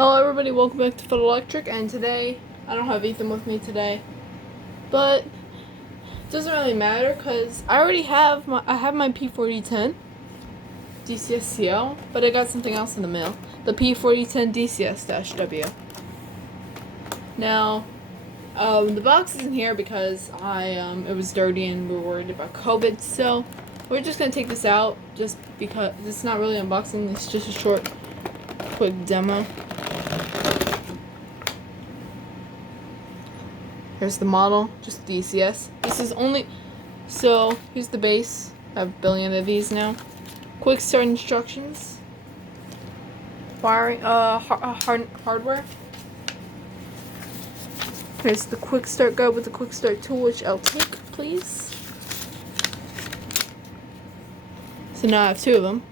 Hello everybody, welcome back to Foot Electric, and today, I don't have Ethan with me today, but it doesn't really matter because I already have my P4010 DCS-W, but I got something else in the mail, the P4010 DCS-W. Now, the box isn't here because it was dirty and we were worried about COVID, so we're just going to take this out just because it's not really unboxing, it's just a short, quick demo. Here's the model, just DCS. This is only, so here's the base. I have a billion of these now. Quick start instructions. Wiring, hardware. Here's the quick start guide with the quick start tool, which I'll take, please. So now I have two of them.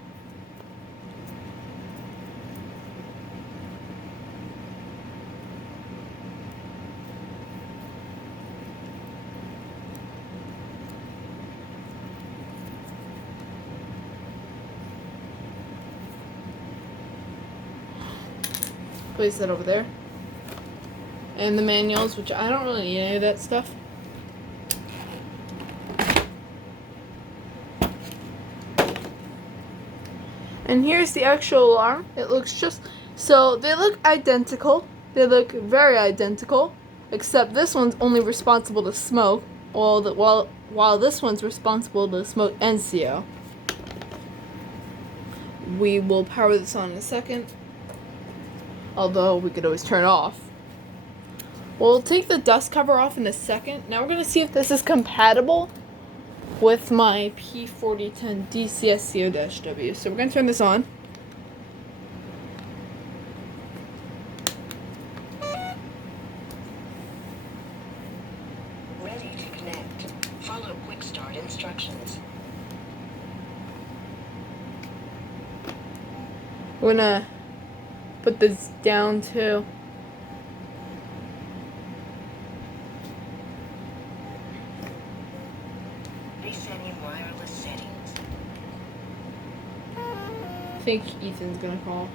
Place that over there. And the manuals, which I don't really need any of that stuff. And here's the actual alarm. It looks just, so they look identical. They look very identical, except this one's only responsible to smoke, while this one's responsible to smoke and CO. We will power this on in a second. Although we could always turn it off. We'll take the dust cover off in a second. Now we're going to see if this is compatible with my P4010 DCS-W. So we're going to turn this on. Ready to connect. Follow quick start instructions. We're going to put this down to Resetting wireless settings. I think Ethan's gonna call.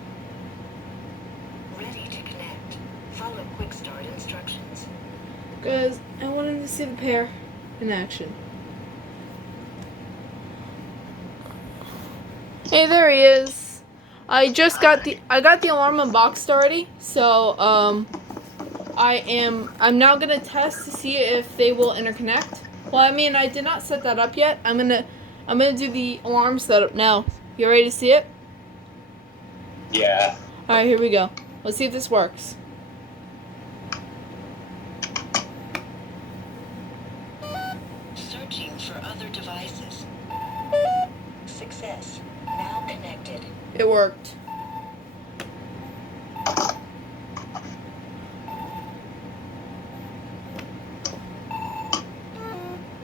Ready to connect. Follow quick start instructions. Guys, I want him to see the pair in action. Hey, there he is. I got the alarm unboxed already, so I'm now gonna test to see if they will interconnect. Well, I mean, I did not set that up yet. I'm gonna do the alarm setup now. You ready to see it? Yeah. All right, here we go. Let's see if this works. Searching for other devices. Success. Now connected. It worked.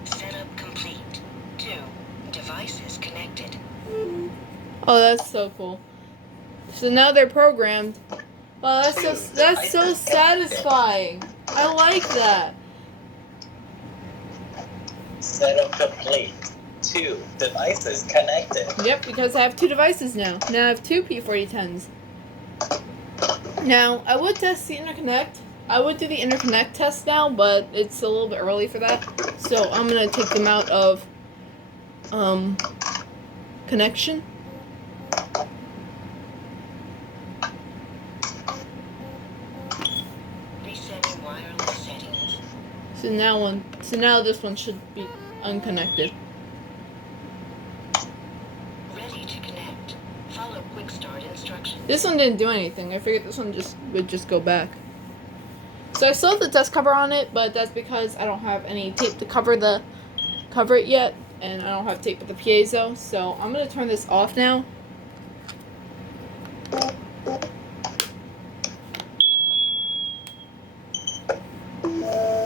Setup complete. 2 devices connected. Oh, that's so cool. So now they're programmed. Wow, that's so satisfying. I like that. Setup complete. 2 devices connected. Yep, because I have 2 devices now. Now I have 2 P4010s. Now, I would test the interconnect. I would do the interconnect test now, but it's a little bit early for that. So I'm going to take them out of connection. Resetting wireless settings. So now this one should be unconnected. Ready to connect. Follow quick start instructions. This one didn't do anything. I figured this one would just go back. So I still have the dust cover on it, but that's because I don't have any tape to cover it yet, and I don't have tape with the piezo. So I'm gonna turn this off now.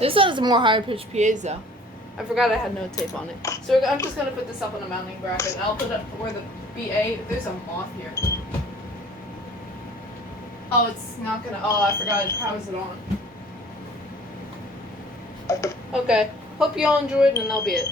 This one is a more higher pitched piezo. I forgot I had no tape on it. So I'm just gonna put this up on a mounting bracket. I'll put it where the BA. There's a moth here. Oh, it's not gonna. Oh, I forgot. How is it on? Okay. Hope you all enjoyed, and that'll be it.